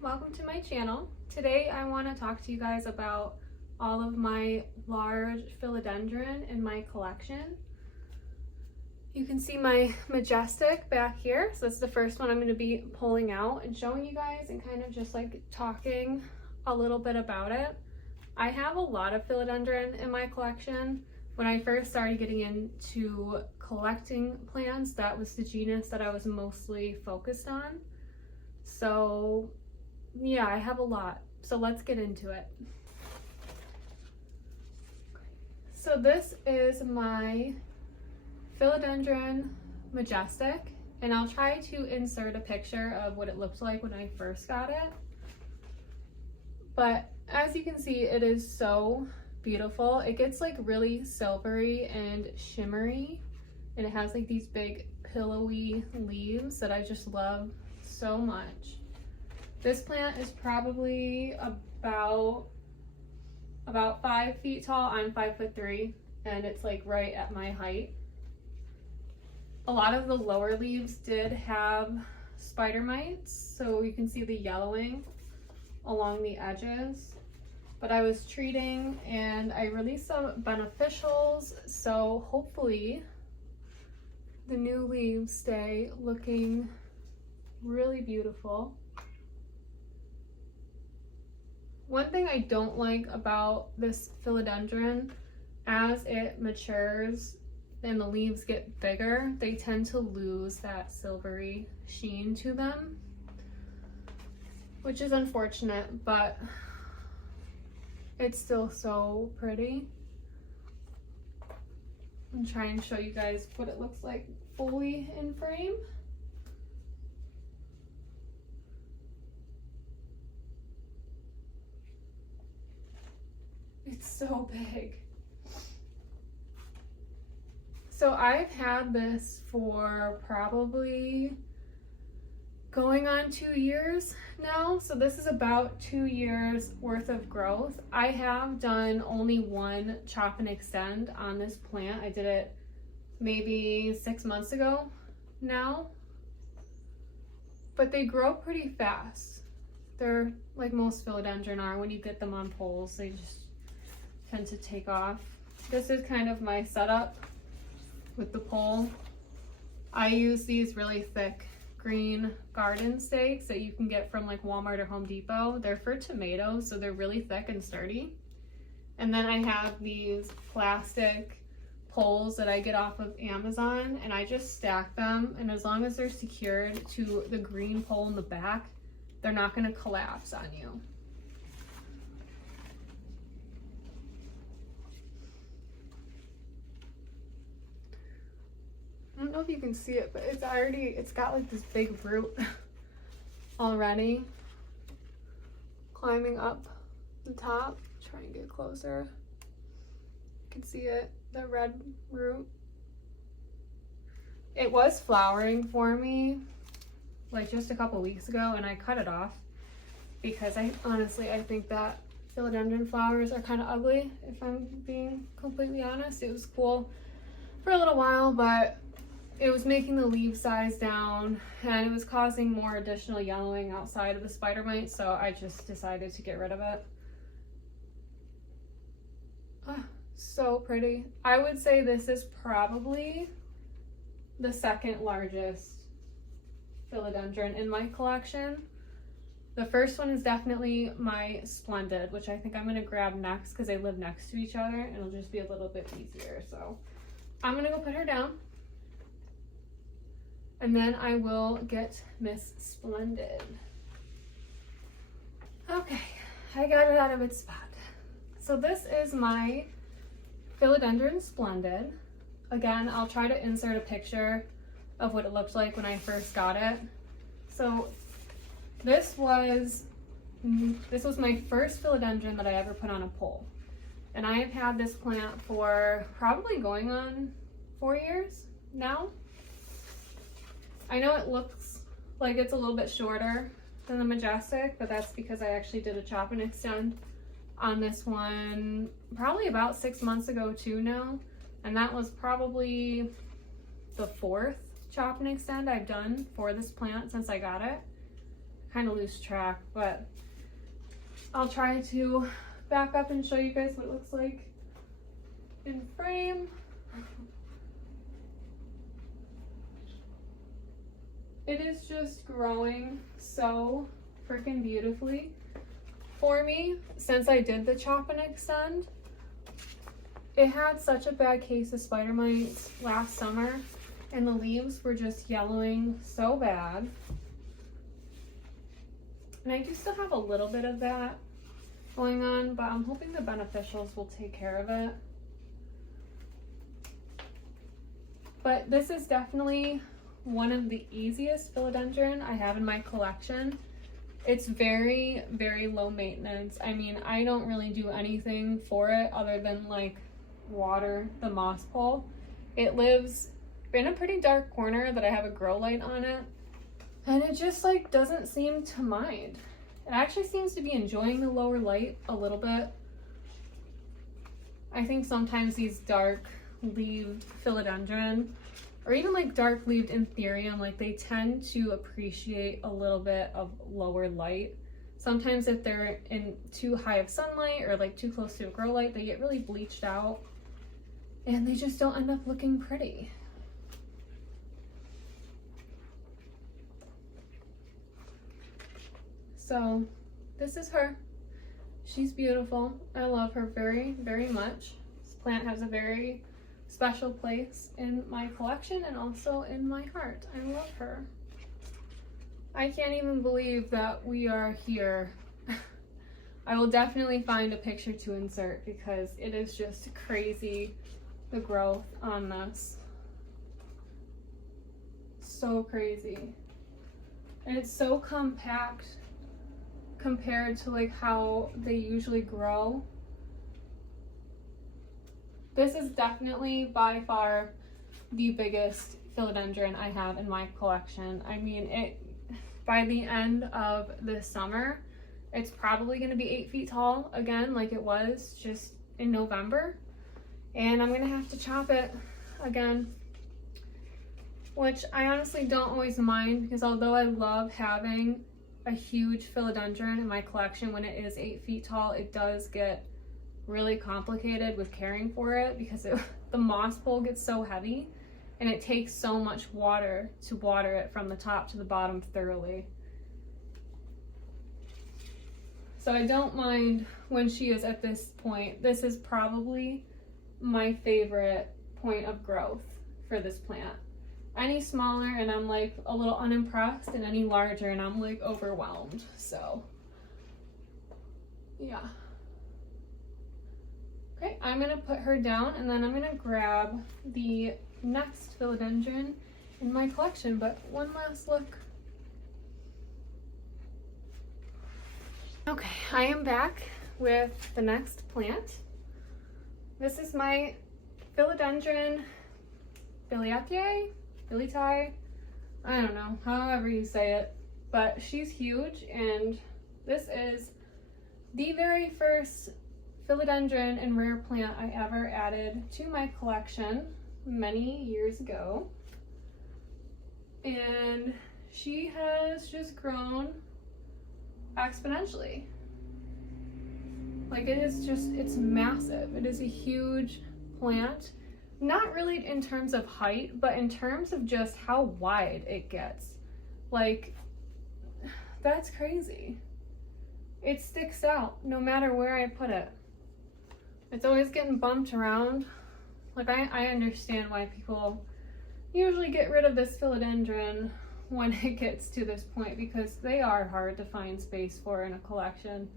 welcome to my channel. Today I want to talk to you guys about all of my large philodendron in my collection. You can see my majestic back here, so that's the first one I'm going to be pulling out and showing you guys and kind of just like talking a little bit about it. I have a lot of philodendron in my collection. When I first started getting into collecting plants, that was the genus that I was mostly focused on. So yeah, I have a lot. So let's get into it. So this is my Philodendron majestic, and I'll try to insert a picture of what it looked like when I first got it. But as you can see, it is so beautiful. It gets like really silvery and shimmery, and it has like these big pillowy leaves that I just love so much. This plant is probably about 5 feet tall. I'm 5'3", and it's like right at my height. A lot of the lower leaves did have spider mites, so you can see the yellowing along the edges. But I was treating and I released some beneficials, so hopefully the new leaves stay looking really beautiful. One thing I don't like about this philodendron, as it matures and the leaves get bigger, they tend to lose that silvery sheen to them, which is unfortunate, but it's still so pretty. I'm trying to show you guys what it looks like fully in frame. It's so big. So I've had this for probably going on 2 years now. So this is about 2 years worth of growth. I have done only one chop and extend on this plant. I did it maybe 6 months ago now. But they grow pretty fast. They're like most philodendron are. When you get them on poles, they just tend to take off. This is kind of my setup with the pole. I use these really thick green garden stakes that you can get from like Walmart or Home Depot. They're for tomatoes, so they're really thick and sturdy. And then I have these plastic poles that I get off of Amazon, and I just stack them, and as long as they're secured to the green pole in the back, they're not going to collapse on you. I don't know if you can see it, but it's got like this big root already climbing up the top. Try and get closer. You can see it, the red root. It was flowering for me like just a couple weeks ago, and I cut it off because I think that philodendron flowers are kind of ugly, if I'm being completely honest. It was cool for a little while, but it was making the leaf size down, and it was causing more additional yellowing outside of the spider mite, so I just decided to get rid of it. Oh, so pretty. I would say this is probably the second largest philodendron in my collection. The first one is definitely my splendid, which I think I'm going to grab next because they live next to each other and it'll just be a little bit easier. So I'm going to go put her down, and then I will get Miss Splendid. Okay, I got it out of its spot. So this is my Philodendron Splendid. Again, I'll try to insert a picture of what it looked like when I first got it. So this was my first philodendron that I ever put on a pole. And I have had this plant for probably going on 4 years now. I know it looks like it's a little bit shorter than the majestic, but that's because I actually did a chop and extend on this one probably about 6 months ago too now. And that was probably the 4th chop and extend I've done for this plant since I got it. kind of lose track, but I'll try to back up and show you guys what it looks like in frame. It is just growing so freaking beautifully for me since I did the chop and extend. It had such a bad case of spider mites last summer, and the leaves were just yellowing so bad. And I do still have a little bit of that going on, but I'm hoping the beneficials will take care of it. But this is definitely one of the easiest philodendron I have in my collection. It's very, very low maintenance. I mean, I don't really do anything for it other than like water the moss pole. It lives in a pretty dark corner that I have a grow light on it, and it just like doesn't seem to mind. It actually seems to be enjoying the lower light a little bit. I think sometimes these dark leaved philodendron, or even like dark leaved anthurium, like they tend to appreciate a little bit of lower light. Sometimes if they're in too high of sunlight or like too close to a grow light, they get really bleached out and they just don't end up looking pretty. So this is her. She's beautiful. I love her very, very much. This plant has a very special place in my collection and also in my heart. I love her. I can't even believe that we are here. I will definitely find a picture to insert because it is just crazy, the growth on this. So crazy. And it's so compact compared to like how they usually grow. This is definitely by far the biggest philodendron I have in my collection. I mean, by the end of this summer, it's probably going to be 8 feet tall again, like it was just in November. And I'm going to have to chop it again, which I honestly don't always mind, because although I love having a huge philodendron in my collection when it is 8 feet tall, it does get really complicated with caring for it because the moss pole gets so heavy and it takes so much water to water it from the top to the bottom thoroughly. So I don't mind when she is at this point. This is probably my favorite point of growth for this plant. Any smaller and I'm like a little unimpressed, and any larger and I'm like overwhelmed. So yeah. Okay, I'm gonna put her down and then I'm gonna grab the next philodendron in my collection, but one last look. Okay, I am back with the next plant. This is my Philodendron billietiae, I don't know, however you say it, but she's huge, and this is the very first philodendron and rare plant I ever added to my collection many years ago. And she has just grown exponentially. Like it's massive. It is a huge plant. Not really in terms of height, but in terms of just how wide it gets. Like, that's crazy. It sticks out no matter where I put it. It's always getting bumped around. Like, I understand why people usually get rid of this philodendron when it gets to this point, because they are hard to find space for in a collection,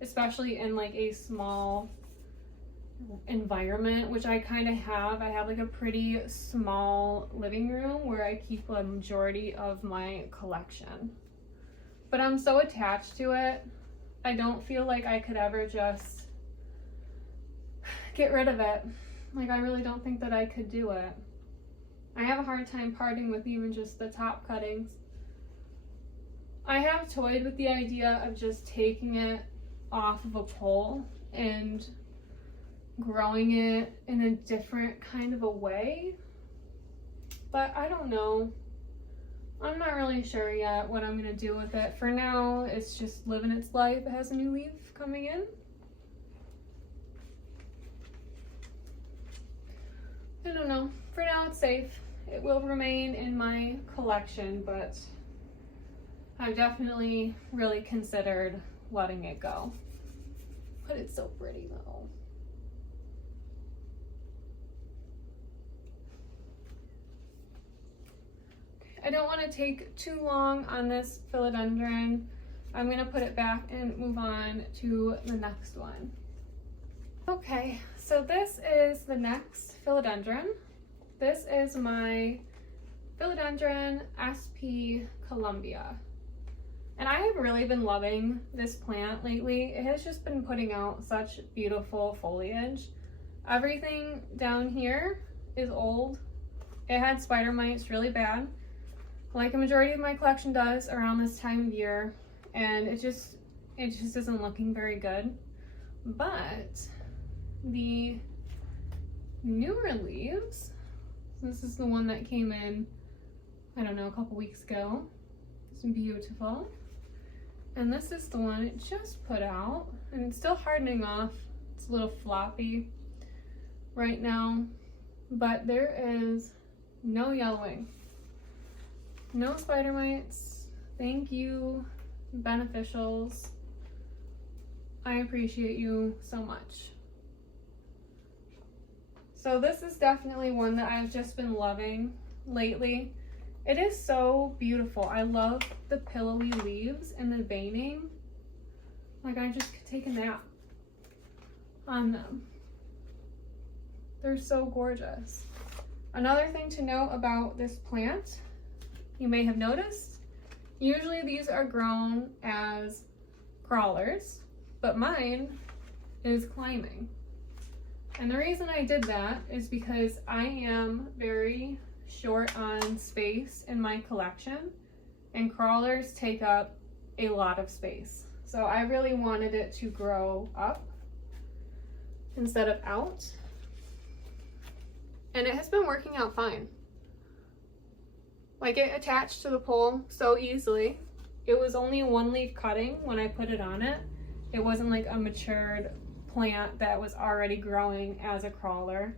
especially in like a small environment, which I kind of have. I have like a pretty small living room where I keep a majority of my collection, but I'm so attached to it. I don't feel like I could ever just get rid of it. Like, I really don't think that I could do it. I have a hard time parting with even just the top cuttings. I have toyed with the idea of just taking it off of a pole and growing it in a different kind of a way, but I don't know. I'm not really sure yet what I'm gonna do with it. For now, it's just living its life. It has a new leaf coming in. I don't know. For now, it's safe. It will remain in my collection, but I've definitely really considered letting it go. But it's so pretty though. I don't want to take too long on this philodendron. I'm gonna put it back and move on to the next one. Okay, so this is the next philodendron. This is my Philodendron SP Colombia. And I have really been loving this plant lately. It has just been putting out such beautiful foliage. Everything down here is old. It had spider mites really bad, like a majority of my collection does around this time of year, and it just isn't looking very good. But the newer leaves, this is the one that came in, I don't know, a couple weeks ago. It's beautiful. And this is the one it just put out, and it's still hardening off. It's a little floppy right now, but there is no yellowing, no spider mites. Thank you, beneficials. I appreciate you so much. So this is definitely one that I've just been loving lately. It is so beautiful. I love the pillowy leaves and the veining. Like, I just could take a nap on them. They're so gorgeous. Another thing to note about this plant, you may have noticed, usually these are grown as crawlers, but mine is climbing. And the reason I did that is because I am very short on space in my collection, and crawlers take up a lot of space. So I really wanted it to grow up instead of out. And it has been working out fine. Like, it attached to the pole so easily. It was only a one leaf cutting when I put it on it. It wasn't like a matured plant that was already growing as a crawler.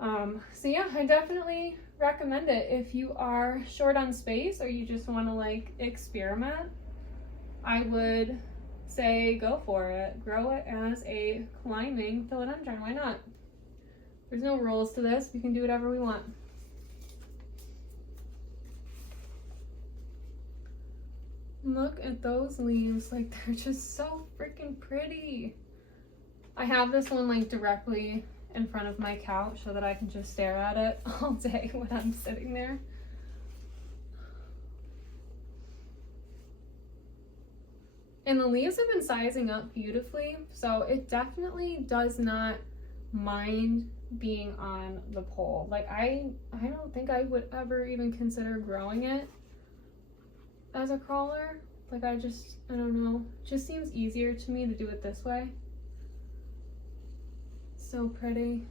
So yeah, I definitely recommend it if you are short on space or you just want to like experiment. I would say go for it. Grow it as a climbing philodendron. Why not? There's no rules to this. We can do whatever we want. Look at those leaves. Like, they're just so freaking pretty. I have this one like directly in front of my couch so that I can just stare at it all day when I'm sitting there. And the leaves have been sizing up beautifully, so it definitely does not mind being on the pole. Like, I don't think I would ever even consider growing it as a crawler. Like, I don't know. It just seems easier to me to do it this way. So pretty.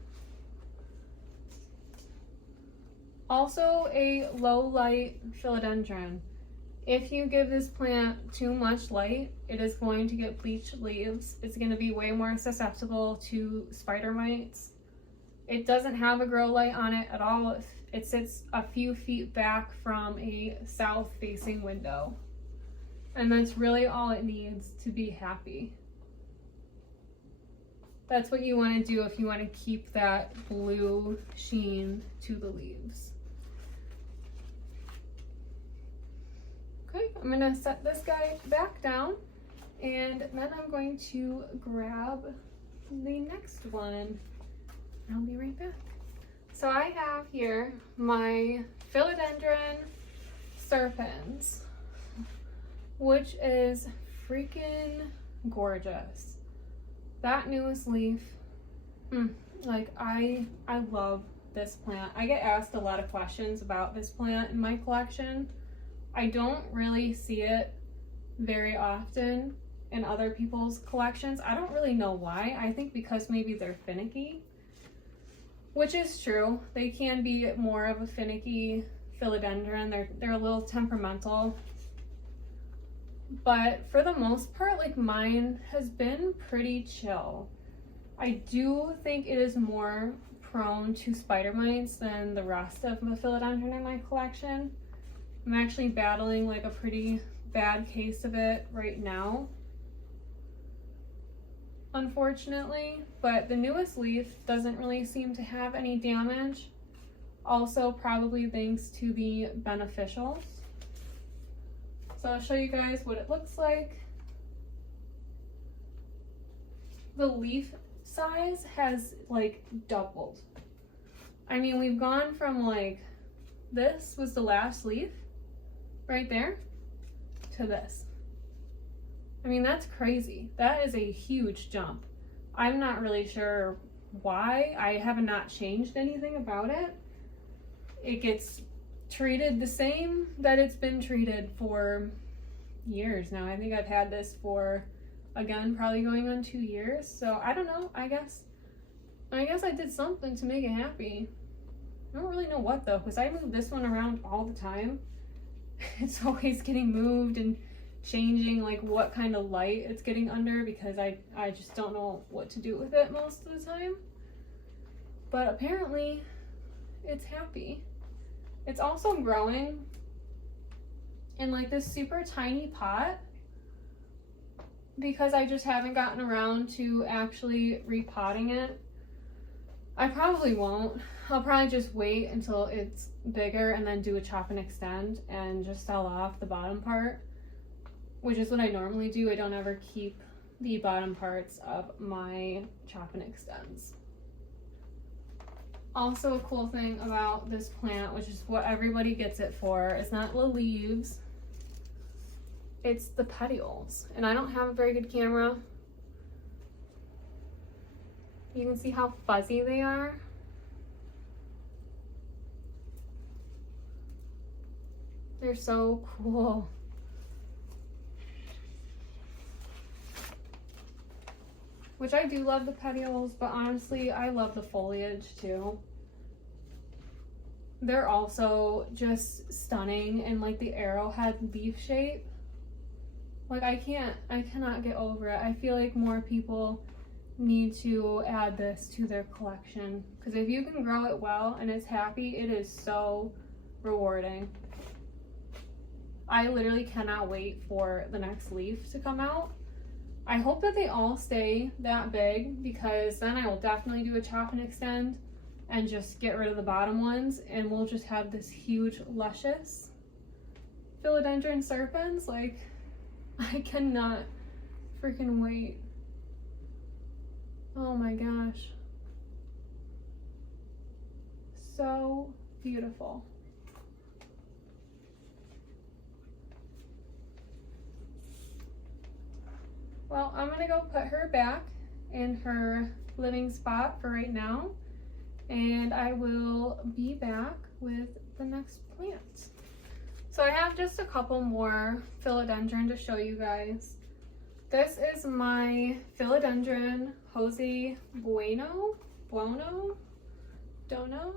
Also a low light philodendron. If you give this plant too much light, it is going to get bleached leaves. It's going to be way more susceptible to spider mites. It doesn't have a grow light on it at all. It sits a few feet back from a south facing window. And that's really all it needs to be happy. That's what you want to do if you want to keep that blue sheen to the leaves. Okay, I'm going to set this guy back down, and then I'm going to grab the next one. I'll be right back. So I have here my Philodendron serpens, which is freaking gorgeous. That newest leaf, like I love this plant. I get asked a lot of questions about this plant in my collection. I don't really see it very often in other people's collections. I don't really know why. I think because maybe they're finicky, which is true. They can be more of a finicky philodendron. They're a little temperamental. But for the most part, like mine has been pretty chill. I do think it is more prone to spider mites than the rest of my philodendron in my collection. I'm actually battling like a pretty bad case of it right now, unfortunately, but the newest leaf doesn't really seem to have any damage. Also, probably thanks to the beneficials. So I'll show you guys what it looks like. The leaf size has like doubled. I mean, we've gone from like, this was the last leaf right there to this. I mean, that's crazy. That is a huge jump. I'm not really sure why. I have not changed anything about it. It gets treated the same that it's been treated for years now. I think I've had this for, again, probably going on 2 years. So I don't know. I guess I did something to make it happy. I don't really know what though, because I move this one around all the time. It's always getting moved and changing like what kind of light it's getting under, because I just don't know what to do with it most of the time. But apparently it's happy. It's also growing in like this super tiny pot because I just haven't gotten around to actually repotting it. I probably won't. I'll probably just wait until it's bigger and then do a chop and extend and just sell off the bottom part, which is what I normally do. I don't ever keep the bottom parts of my chop and extends. Also, a cool thing about this plant, which is what everybody gets it for, it's not the leaves, it's the petioles. And I don't have a very good camera. You can see how fuzzy they are. They're so cool. Which I do love the petioles, but honestly, I love the foliage too. They're also just stunning in like the arrowhead leaf shape. Like I cannot get over it. I feel like more people need to add this to their collection, because if you can grow it well and it's happy, it is so rewarding. I literally cannot wait for the next leaf to come out. I hope that they all stay that big, because then I will definitely do a chop and extend and just get rid of the bottom ones, and we'll just have this huge luscious philodendron serpens. Like, I cannot freaking wait. Oh my gosh. So beautiful. Well, I'm gonna go put her back in her living spot for right now, and I will be back with the next plant. So I have just a couple more philodendron to show you guys. This is my philodendron Jose Bueno, don't know,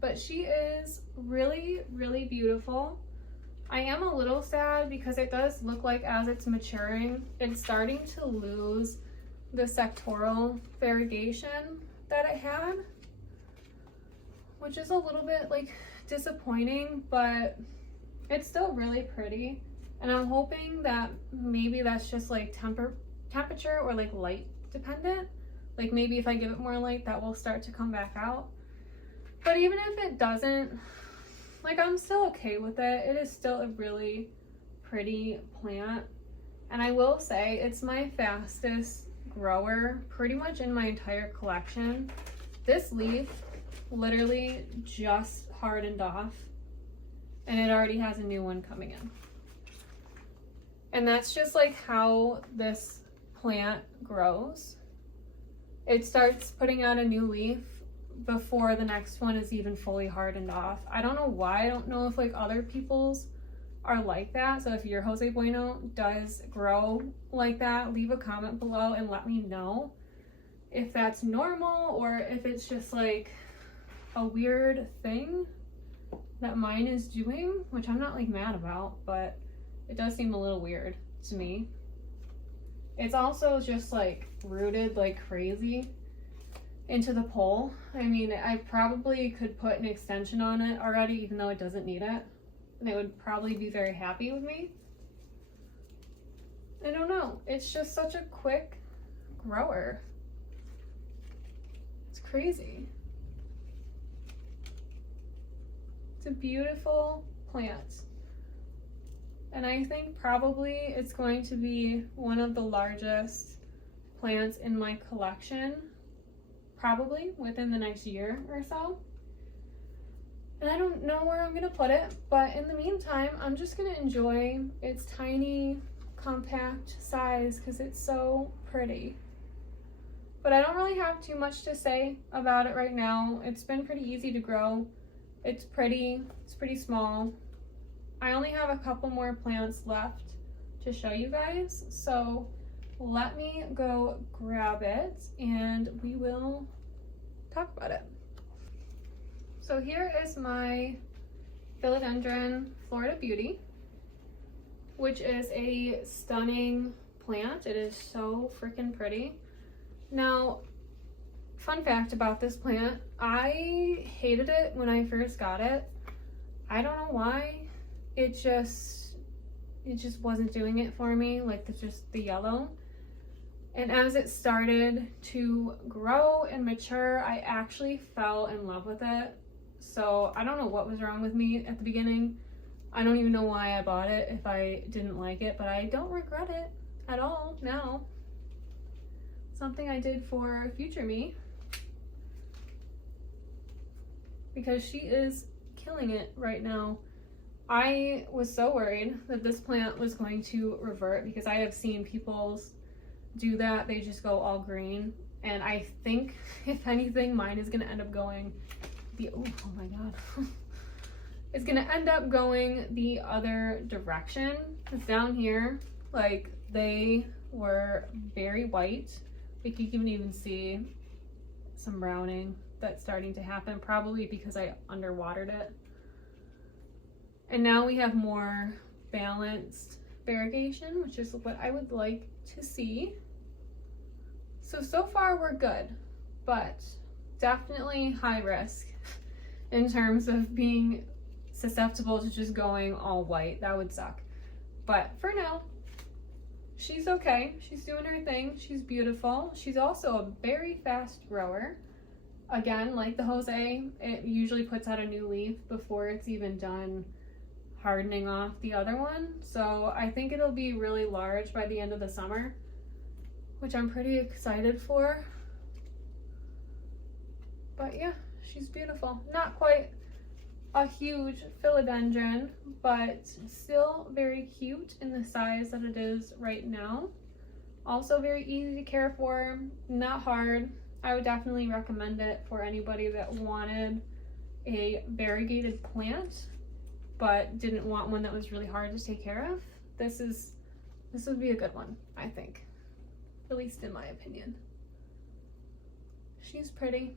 but she is really, really beautiful. I am a little sad because it does look like as it's maturing, it's starting to lose the sectoral variegation that it had, which is a little bit like disappointing, but it's still really pretty. And I'm hoping that maybe that's just like temperature or like light dependent. Like maybe if I give it more light, that will start to come back out. But even if it doesn't, like I'm still okay with it. It is still a really pretty plant. And I will say it's my fastest grower pretty much in my entire collection. This leaf literally just hardened off and it already has a new one coming in. And that's just like how this plant grows. It starts putting out a new leaf before the next one is even fully hardened off. I don't know why. I don't know if like other people's are like that. So if your Jose Bueno does grow like that, leave a comment below and let me know if that's normal or if it's just like a weird thing. that mine is doing, which I'm not like mad about, but it does seem a little weird to me. It's also just like rooted like crazy into the pole. I mean, I probably could put an extension on it already, even though it doesn't need it, and it would probably be very happy with me. I don't know, it's just such a quick grower. It's crazy. It's a beautiful plant. And I think probably it's going to be one of the largest plants in my collection, probably within the next year or so. And I don't know where I'm gonna put it, but in the meantime, I'm just gonna enjoy its tiny, compact size because it's so pretty. But I don't really have too much to say about it right now. It's been pretty easy to grow. It's pretty small. I only have a couple more plants left to show you guys, so let me go grab it and we will talk about it. So here is my Philodendron Florida Beauty, which is a stunning plant. It is so freaking pretty. Now, fun fact about this plant, I hated it when I first got it. I don't know why. It just wasn't doing it for me, like just the yellow. And as it started to grow and mature, I actually fell in love with it. So I don't know what was wrong with me at the beginning. I don't even know why I bought it if I didn't like it, but I don't regret it at all now. Something I did for future me, because she is killing it right now. I was so worried that this plant was going to revert because I have seen people's do that. They just go all green, and I think if anything, mine is going to end up going oh my god. It's going to end up going the other direction. Because down here, like, they were very white. Like, you can even see some browning that's starting to happen, probably because I underwatered it. And now we have more balanced variegation, which is what I would like to see. So far we're good, but definitely high risk in terms of being susceptible to just going all white. That would suck. But for now, she's okay. She's doing her thing. She's beautiful. She's also a very fast grower. Again, like the Jose, it usually puts out a new leaf before it's even done hardening off the other one. So I think it'll be really large by the end of the summer, which I'm pretty excited for. But yeah, she's beautiful. Not quite a huge philodendron, but still very cute in the size that it is right now. Also very easy to care for, not hard. I would definitely recommend it for anybody that wanted a variegated plant but didn't want one that was really hard to take care of. This would be a good one, I think. At least in my opinion. She's pretty.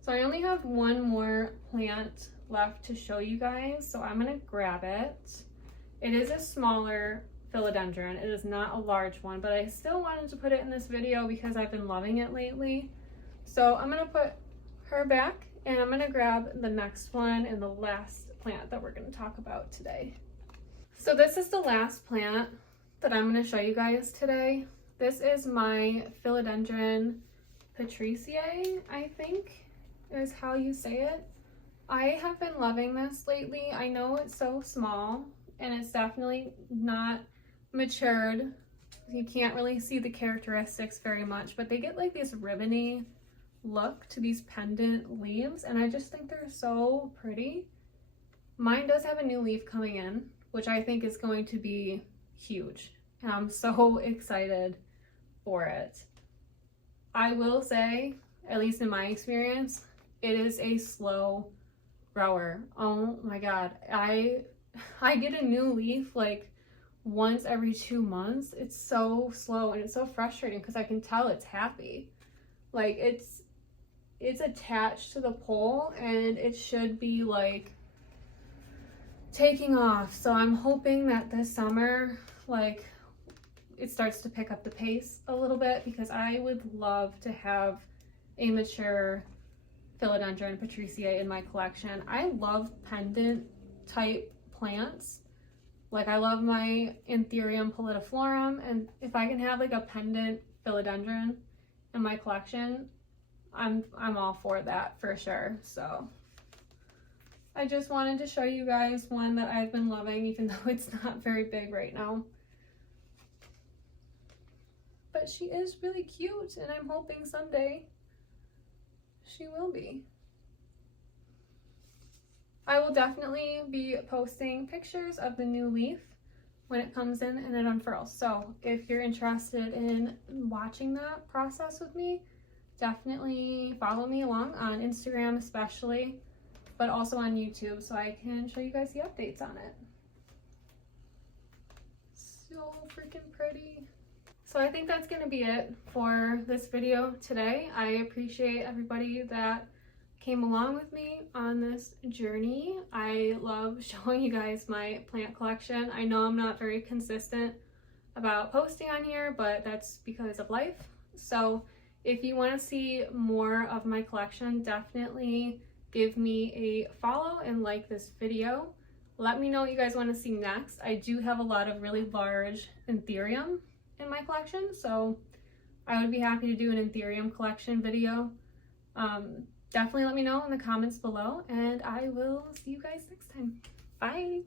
So I only have one more plant left to show you guys, so I'm gonna grab it. It is a smaller philodendron. It is not a large one, but I still wanted to put it in this video because I've been loving it lately. So I'm gonna put her back, and I'm gonna grab the next one and the last plant that we're gonna talk about today. So this is the last plant that I'm gonna show you guys today. This is my Philodendron patriciae, I think is how you say it. I have been loving this lately. I know it's so small and it's definitely not matured. You can't really see the characteristics very much, but they get like this ribbony look to these pendant leaves, and I just think they're so pretty. Mine does have a new leaf coming in, which I think is going to be huge. And I'm so excited for it. I will say, at least in my experience, it is a slow grower. Oh my god, I get a new leaf like once every 2 months. It's so slow and it's so frustrating because I can tell it's happy. Like it's attached to the pole and it should be like taking off. So I'm hoping that this summer, like, it starts to pick up the pace a little bit, because I would love to have a mature Philodendron patriciae in my collection. I love pendant type plants. Like, I love my Anthurium pallidiflorum, and if I can have like a pendant Philodendron in my collection, I'm all for that for sure. So I just wanted to show you guys one that I've been loving, even though it's not very big right now. But she is really cute, and I'm hoping someday she will be. I will definitely be posting pictures of the new leaf when it comes in and it unfurls. So if you're interested in watching that process with me, definitely follow me along on Instagram especially, but also on YouTube, so I can show you guys the updates on it. So freaking pretty. So I think that's gonna be it for this video today. I appreciate everybody that came along with me on this journey. I love showing you guys my plant collection. I know I'm not very consistent about posting on here, but that's because of life. So if you want to see more of my collection, definitely give me a follow and like this video. Let me know what you guys want to see next. I do have a lot of really large Anthurium in my collection, so I would be happy to do an Anthurium collection video. Definitely let me know in the comments below, and I will see you guys next time. Bye!